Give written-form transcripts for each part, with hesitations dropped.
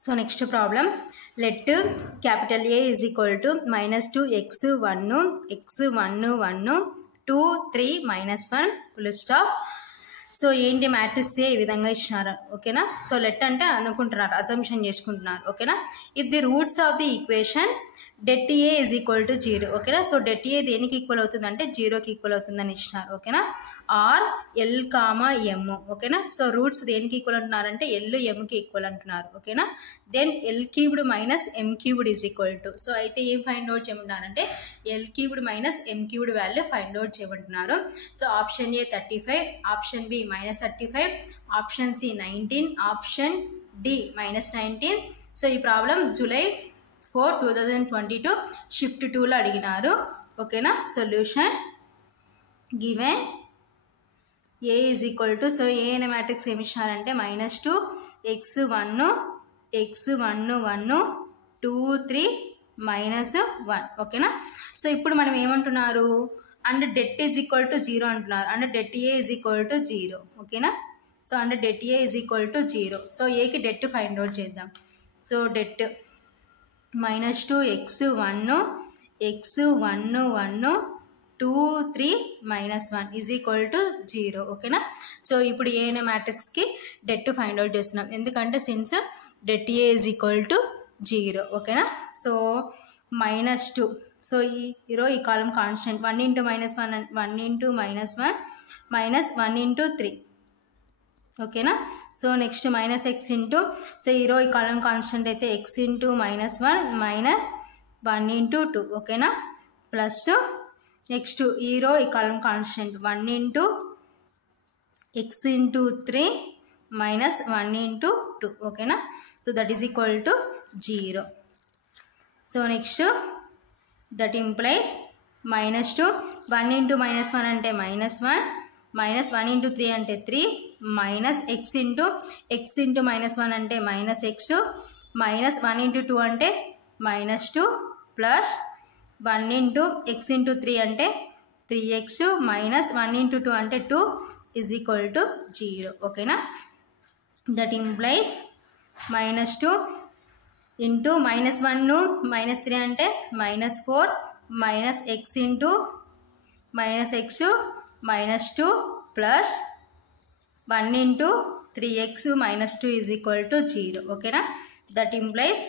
So next problem, let capital A is equal to -2 x1 x1 2 3 -1 full stop. So ఏంటి matrix ఏ విధంగా ఇచ్చినారు ఓకేనా. So let అంటే అనుకుంటున్నారు, అజంప్షన్ చేసుకుంటున్నారు ఓకేనా. If the roots of the equation det A is equal to 0 ఓకేనా. So det A దేనికి ఈక్వల్ అవుతుందంటే 0కి ఈక్వల్ అవుతుందని ఇచ్చినారు ఓకేనా. ఆర్ ఎల్ కామా ఎమ్ ఓకేనా. సో రూట్స్ దేనికి ఈక్వల్ అంటున్నారంటే ఎల్ ఎమ్కి ఈక్వల్ అంటున్నారు ఓకేనా. Then L cubed minus M cubed is equal to, so అయితే ఏం ఫైండ్ అవుట్ చేయమంటున్నారంటే L cubed minus M cubed value find out చేయమంటున్నారు. So option A 35, option B -35, option C 19, option D -19. So ఈ problem July 4, 2022 shift 2లో అడిగినారు ఓకేనా. Solution given A is equal to, so A అనే matrix ఏమి ఇచ్చినారంటే -2 x1 x1 2 3 -1 ఓకేనా. So ఇప్పుడు మనం ఏమంటున్నారు and debt is equal to 0 అంటున్నారు, and det A is equal to 0 ఓకేనా. So and det A is equal to 0. So ఏకి debt find out చేద్దాం. So det -2 x1 x1 2 3 -1 is equal to 0 ఓకేనా. So ఇప్పుడు ఏ అనే మ్యాట్రిక్స్కి డెట్ ఫైండ్ అవుట్ చేస్తున్నాం, ఎందుకంటే since det A is equal to 0 ఓకేనా. So -2, so ఈ కాలం కాన్స్టెంట్ 1 × -1 1 × -1 -1 × 3 ఓకేనా. So next -x into, so ఈ కాలం కాన్స్టెంట్ అయితే x × -1 -1 × 2 ఓకేనా. ప్లస్ నెక్స్ట్ ఈ కాలం కాన్స్టెంట్ 1 × x × 3 -1 × 2 ఓకేనా. So that is equal to 0. So next that implies -2 1 × -1 అంటే -1 -1 × 3 అంటే 3 -x × -1 అంటే -x -1 × 2 అంటే -2 ప్లస్ 1 × x × 3 అంటే 3x -1 × 2 అంటే 2 ఈజ్ ఈక్వల్ టు 0 ఓకేనా. దట్ ఇంప్లైస్ -2 ఇంటూ -1 -3 అంటే -4 -x into -x -2 plus 1 × 3x -2 is equal to 0 ఓకేనా. That implies,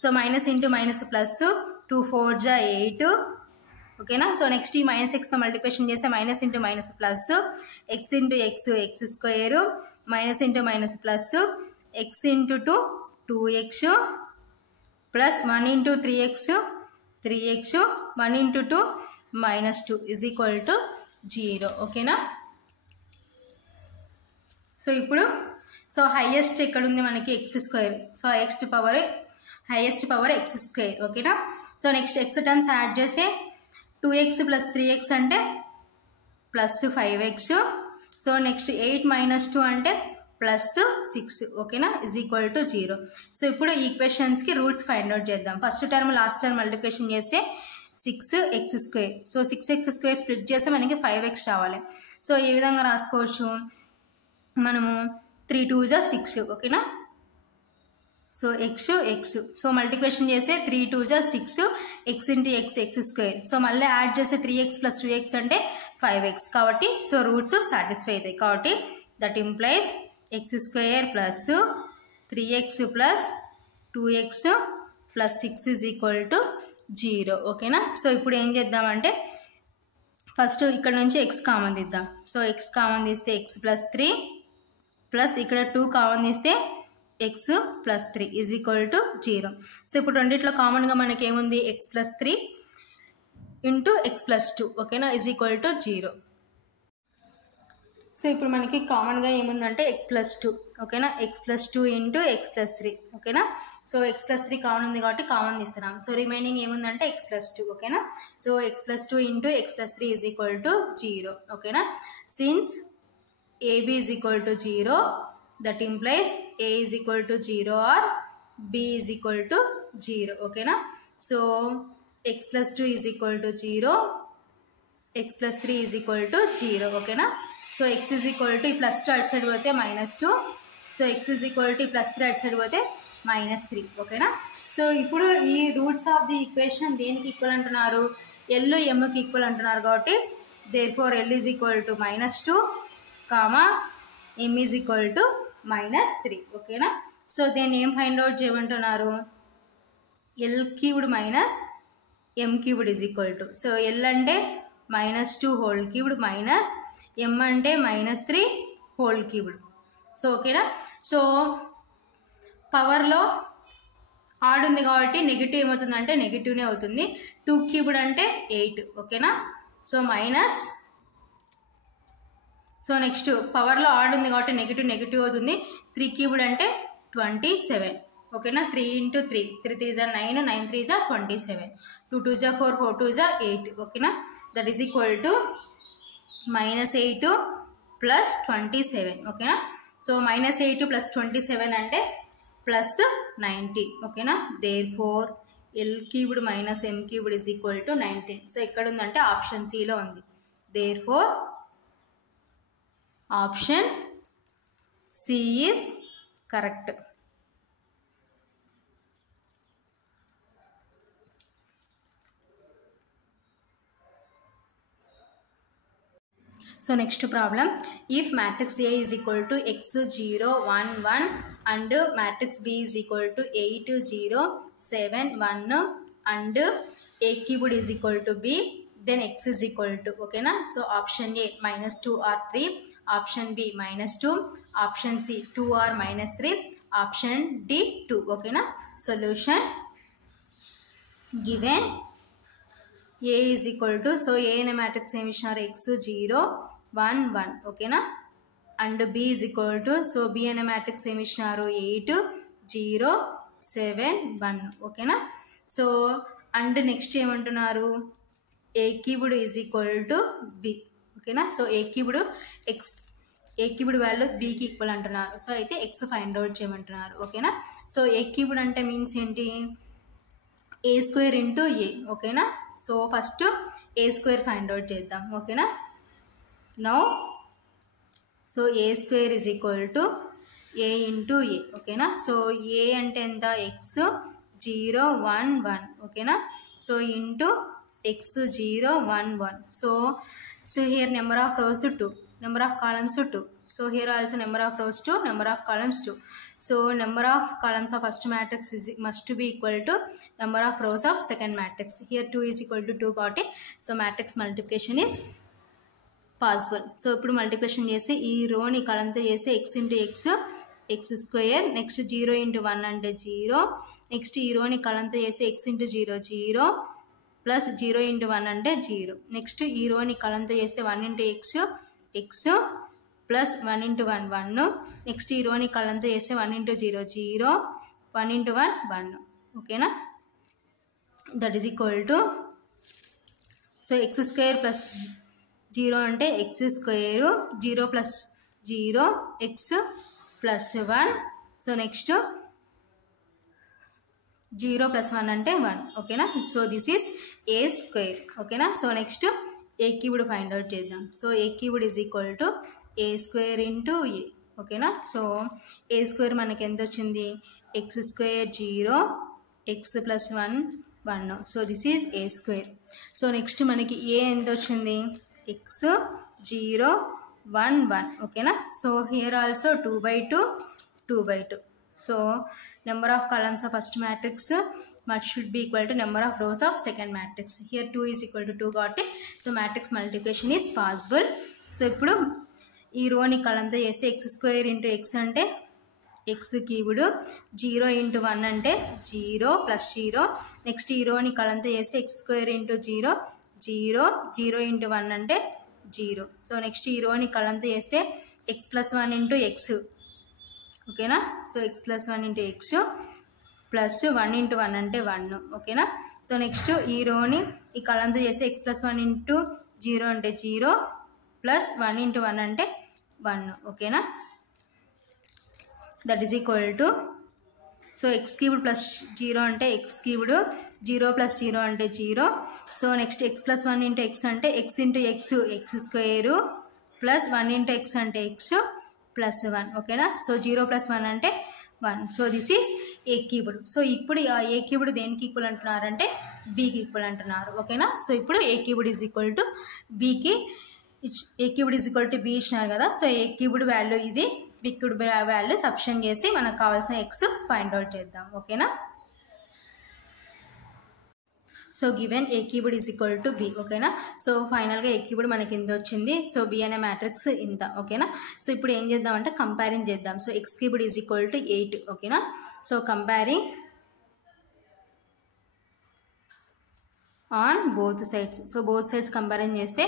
so minus into minus plus 2 4 జా 8 ఓకేనా. సో నెక్స్ట్ ఈ -xతో మల్టిప్లికేషన్ చేస్తే minus into minus plus x into x x² minus into minus plus x into 2 2x plus 1 into 3x 3x 1 into 2 -2 is equal to 0 ఓకేనా. So ఇప్పుడు so highest ఎక్కడ ఉంది మనకి x², so highest power x² ఓకేనా. So next x terms add చేసే 2x + 3x అంటే +5x. So next 8 - 2 అంటే +6 ఓకేనా ఈజ్ ఈక్వల్ టు 0. సో ఇప్పుడు ఈక్వేషన్స్కి రూట్స్ ఫైండ్ అవుట్ చేద్దాం. First term last term multiplication చేస్తే 6x², సో 6x² స్ప్లిట్ చేస్తే మనకి 5x రావాలి. సో ఏ విధంగా రాసుకోవచ్చు మనము 3 2 జా 6 ఓకేనా. సో x సో మల్టిప్లికేషన్ చేస్తే 3 2 జా 6 x into x x², so మళ్ళీ యాడ్ చేస్తే 3x + 2x అంటే 5x కాబట్టి సో రూట్స్ సాటిస్ఫై అవుతాయి. కాబట్టి that implies x² + 3x + 2x + 6 is equal to 0 ఓకేనా. సో ఇప్పుడు ఏం చేద్దామంటే ఫస్ట్ ఇక్కడ నుంచి x కామన్ తీద్దాం. సో x కామన్ తీస్తే x + 3 ప్లస్ ఇక్కడ 2 కామన్ తీస్తే x + 3 is equal to 0. So ఇప్పుడు రెండిట్లో కామన్గా మనకి ఏముంది x + 3 ఇంటూ x + 2 ఓకేనా ఈజ్ ఈక్వల్ టు 0. సో ఇప్పుడు మనకి కామన్గా ఏముందంటే x + 2 ఓకేనా, x + 2 ఇంటూ x + 3 ఓకేనా. సో x + 3 కామన్ ఉంది కాబట్టి కామన్ తీస్తున్నాం. సో రిమైనింగ్ ఏముందంటే x + 2 ఓకేనా. So x + 2 into x + 3 is equal to 0 ఓకేనా. Since AB is equal to 0, that implies A is equal to 0 or B is equal to 0 ఓకేనా. So x + 2 is equal to 0, x + 3 is equal to 0 ఓకేనా. So x is equal to ఈ +2 అటు side పోతే -2, so x is equal to ఈ +3 అటు side పోతే -3 ఓకేనా. So ఇప్పుడు ఈ రూట్స్ ఆఫ్ ది ఈక్వేషన్ దేనికి ఈక్వల్ అంటున్నారు, ఎల్ ఎంకి ఈక్వల్ అంటున్నారు కాబట్టి therefore L is equal to -2 comma M is equal to -3 ఓకేనా. సో దీన్ని ఏం ఫైండ్ అవుట్ చేయమంటున్నారు, L cubed minus M cubed is equal to, so L అంటే -2 హోల్ క్యూబ్డ్ మైనస్ ఎం అంటే -3 హోల్ క్యూబ్డ్. సో ఓకేనా. So పవర్లో ఆడ్ ఉంది కాబట్టి నెగిటివ్ ఏమవుతుందంటే నెగిటివ్నే అవుతుంది. 2 క్యూబ్డ్ అంటే 8 ఓకేనా. సో మైనస్, సో నెక్స్ట్ పవర్లో ఆడ్ ఉంది కాబట్టి నెగిటివ్ అవుతుంది. 3 క్యూబ్డ్ అంటే 27 ఓకేనా. 3 × 3 3 3 = 9 9 3 = 27 2 2 = 4 4 2 = 8 ఓకేనా. That is equal to -8 plus 27 ఓకేనా. సో -8 ప్లస్ 27 అంటే +19 ఓకేనా. Therefore L cubed minus M cubed is equal to 19. So ఎక్కడ ఉందంటే ఆప్షన్ సిలో ఉంది. Therefore option C is correct. So next problem, if matrix A is equal to x 0 1 1 and matrix B is equal to 8 0 7 1 and A cubed is equal to B, then x is equal to okay na. So option A -2 or 3, option B -2, option C 2 or -3, option D 2 okay na. Solution given A is equal to, so A in a matrix ఏమి ఇచ్చినారు, x 0 1 1 ఓకేనా. And B is equal to, so B అనే matrix ఏమి ఇచ్చినారు 8 0 7 1 ఓకేనా. So and next ఏమంటున్నారు, A cubed is equal to B ఓకేనా. So A cubed value Bకి ఈక్వల్ అంటున్నారు. సో అయితే x ఫైండ్ అవుట్ చేయమంటున్నారు ఓకేనా. సో A క్యూబ్డ్ అంటే మీన్స్ ఏంటి, A² × A ఓకేనా. So first A² find out చేద్దాం ఓకేనా. Now so A² is equal to A × A ఓకేనా. సో A అంటే ఎంత, x 0 1 1 ఓకేనా. So into x 0 1 1. So here number of rose 2, number of columns 2. So here also number of rose 2, number of columns 2. So number of columns of first matrix is must be equal to number of rows of second matrix. Here 2 is equal to 2 got it. So matrix multiplication is possible. So ఇప్పుడు multiplication చేస్తే ఈ రోని కలంతో చేస్తే x × x² next 0 × 1 అంటే 0, next ఈ రోని కలంతో చేస్తే x × 0 0 plus 0 × 1 అంటే 0, next ఈ రోని కలంతో చేస్తే 1 × x ప్లస్ 1 × 1 1, నెక్స్ట్ ఈ రోని కలంతో చేస్తే 1 × 0 0 1 × 1 1 ఓకేనా. That is equal to, so x² plus 0 అంటే x², 0 plus 0 x plus 1, so next 0 plus 1 అంటే 1 ఓకేనా. సో దిస్ ఈజ్ A² ఓకేనా. So next A cubed find out చేద్దాం. So A cubed is equal to A² × A ఓకేనా. So A² మనకి ఎంత వచ్చింది, x² 0 x plus 1 1. So this is A². So next మనకి A ఎంత వచ్చింది, x 0 1 1 ఓకేనా. So here also 2/2 2/2. So number of columns of first matrix should be equal to number of rows of second matrix. Here 2 is equal to 2 got it. So matrix multiplication is possible. So ఇప్పుడు ఈ రోని కలంతో చేస్తే x² × x అంటే x cubed, 0 × 1 అంటే 0 plus 0, next ఈ రోని కలంతో చేస్తే x² × 0 0 0 × 1 అంటే 0. So next ఈ రోని కలంతో చేస్తే x ప్లస్ 1 × x ఓకేనా. So x plus 1 × x plus 1 × 1 అంటే 1 ఓకేనా. సో నెక్స్ట్ ఈ రోని ఈ కలంతో చేస్తే x ప్లస్ 1 × 0 అంటే 0 ప్లస్ 1 × 1 అంటే 1 ఓకేనా. That is equal to, so x³ plus 0 అంటే x³ 0 ప్లస్ 0 అంటే 0. So next x plus 1 × x అంటే x × x x² plus 1 × x అంటే x ప్లస్ 1 ఓకేనా. సో 0 ప్లస్ 1 అంటే 1. So this is a cubed. So ఇప్పుడు ఏ క్యూబ్డ్ దేనికి equal అంటున్నారంటే బీకి ఈక్వల్ అంటున్నారు. ఓకేనా. సో ఇప్పుడు A cubed is equal to బీకి, A cubed is equal to B ఇచ్చినారు కదా. సో ఏ క్యూబ్డ్ వాల్యూ ఇది, బీ క్యూబ్డ్ వాల్యూ సబ్స్టిట్యూట్ చేసి మనకు కావాల్సిన ఎక్స్ ఫైండ్ అవుట్ చేద్దాం. ఓకేనా. So given A cubed is equal to B. ఓకేనా. సో ఫైనల్గా ఏ క్యూబ్డ్ మనకి ఇంత వచ్చింది. సో బి అనే మ్యాట్రిక్స్ ఇంత. ఓకేనా. సో ఇప్పుడు ఏం చేద్దామంటే కంపేరింగ్ చేద్దాం. So X cubed is equal to 8. ఓకేనా. So comparing on both sides. So both sides comparing చేస్తే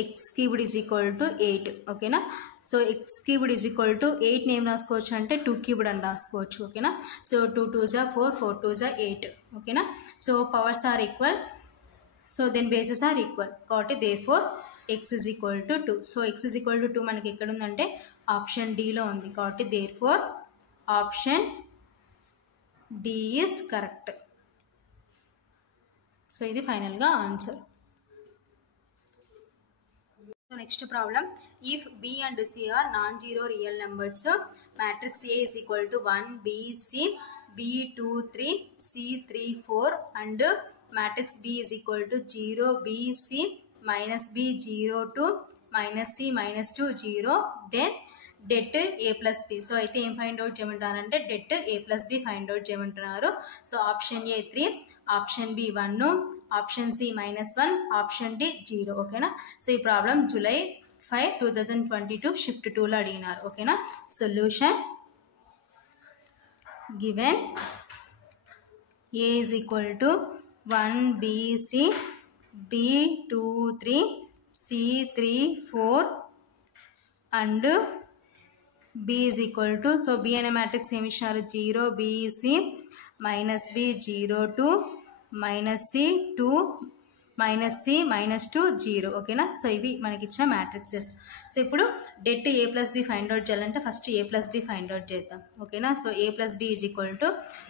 X cubed is equal to 8. ఓకేనా. So X cubed is equal to 8 ఏం రాసుకోవచ్చు అంటే 2 క్యూబ్డ్ అని రాసుకోవచ్చు. ఓకేనా. So 2 2s are 4, 4 2s are 8. ఓకేనా. So powers are equal, so then bases are equal కాబట్టి therefore X is equal to 2. So X is equal to 2 మనకి ఎక్కడ ఉందంటే ఆప్షన్ డీలో ఉంది కాబట్టి therefore option D is correct. So ఇది ఫైనల్గా answer. So next problem, if B and C are non-zero real numbers, matrix A is equal to 1 B C, B 2 3, C 3 4 and matrix B is equal to 0 B C minus B 0 2 minus C minus 2 0, then det A plus B. So అయితే ఏం find out చేయమంటారంటే det A plus B find out చేయమంటున్నారు. So option A 3, option B 1, option C -1, option D 0. ఓకేనా. So ఈ problem July 5, 2022 shift 2లో అడిగినారు. ఓకేనా. Solution given A is equal to 1 BC, B 2 3, C 3 4 and B is equal to, so B అనే matrix ఏమి ఇచ్చినారు 0 BC minus B 0 2 minus C 2 minus C minus 2 0. ఓకేనా. So ఇవి మనకి ఇచ్చిన మ్యాట్రిక్సెస్. సో ఇప్పుడు det A plus B find out చేయాలంటే first A plus B find out చేద్దాం. ఓకేనా. So A plus B is equal to,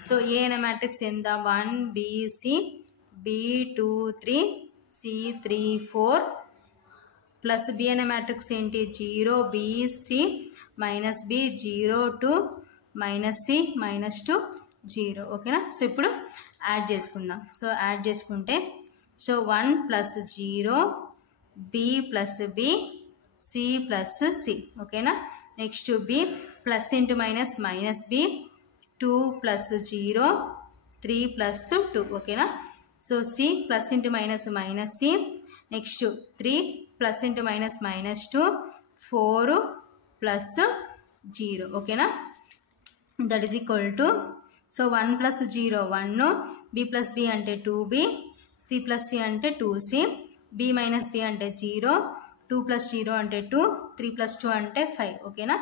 so A అనే matrix ఎంత 1 BC, B 2 3, C 3 4 plus B అనే మ్యాట్రిక్స్ ఏంటి 0 BC minus B 0 2 minus C minus 2 0. ఓకేనా. So ఇప్పుడు add చేసుకుందాం. సో యాడ్ చేసుకుంటే so 1 plus 0 B plus B C plus C. ఓకేనా. Next B plus into minus minus B 2 plus 0 3 plus 2. ఓకేనా. So C plus into minus minus C, next 3 plus into minus minus 2 4 plus 0. ఓకేనా. That is equal to, so 1 plus 0 1, B plus B అంటే 2B, C plus C అంటే 2C, B minus B అంటే 0, 2 plus 0 అంటే 2, 3 plus 2 అంటే 5. ఓకేనా.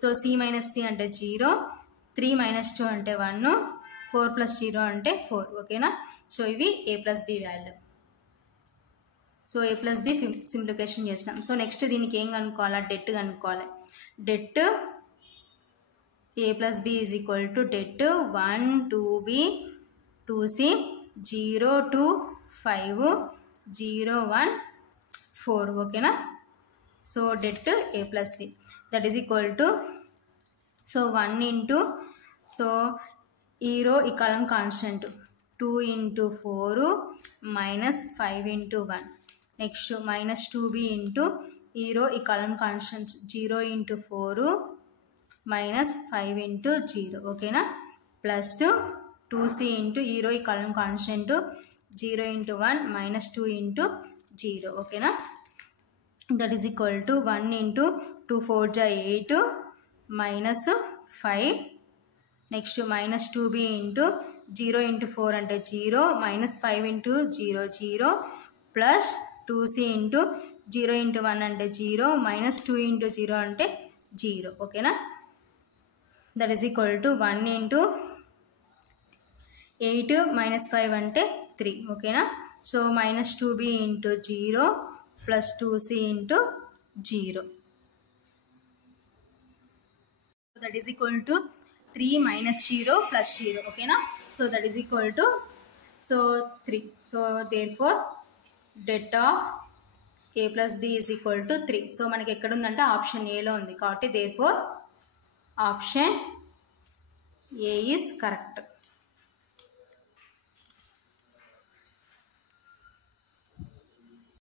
So C minus C అంటే 0, 3 minus 2 అంటే 1, 4 plus 0 అంటే 4. ఓకేనా. సో ఇవి A plus B value. So A plus B simplification చేసినాం. సో నెక్స్ట్ దీనికి ఏం కనుక్కోవాలా det కనుక్కోవాలి. det A plus B is equal to det 1 2B 2C 0 2 5 0 1 4. ఓకేనా. So det A plus B that is equal to, so 1 into, so ఈ రో ఈ column constant 2 into 4 minus 5 into 1, next minus 2B into ఈ రో ఈ column constant 0 into 4 minus 5 into 0. ఓకేనా. Plus 2C into ఈ రో ఈ column constant 0 into 1 minus 2 into 0. ఓకేనా. That is equal to 1 into 2 4 8 minus 5, next minus 2B into 0 into 4 అంటే 0 minus 5 into 0 0 plus 2C into 0 into 1 అంటే 0 మైనస్ 2 ఇంటూ 0 అంటే 0. ఓకేనా. That is equal to 1 into 8 minus 5 అంటే 3. ఓకేనా. So minus 2B into 0 plus 2C into 0. That is equal to 3 minus 0 plus 0. ఓకేనా. So that is equal to, so 3. So therefore det of A plus B is equal to 3. So మనకి ఎక్కడ ఉందంటే option ఏలో ఉంది కాబట్టి therefore option A is correct.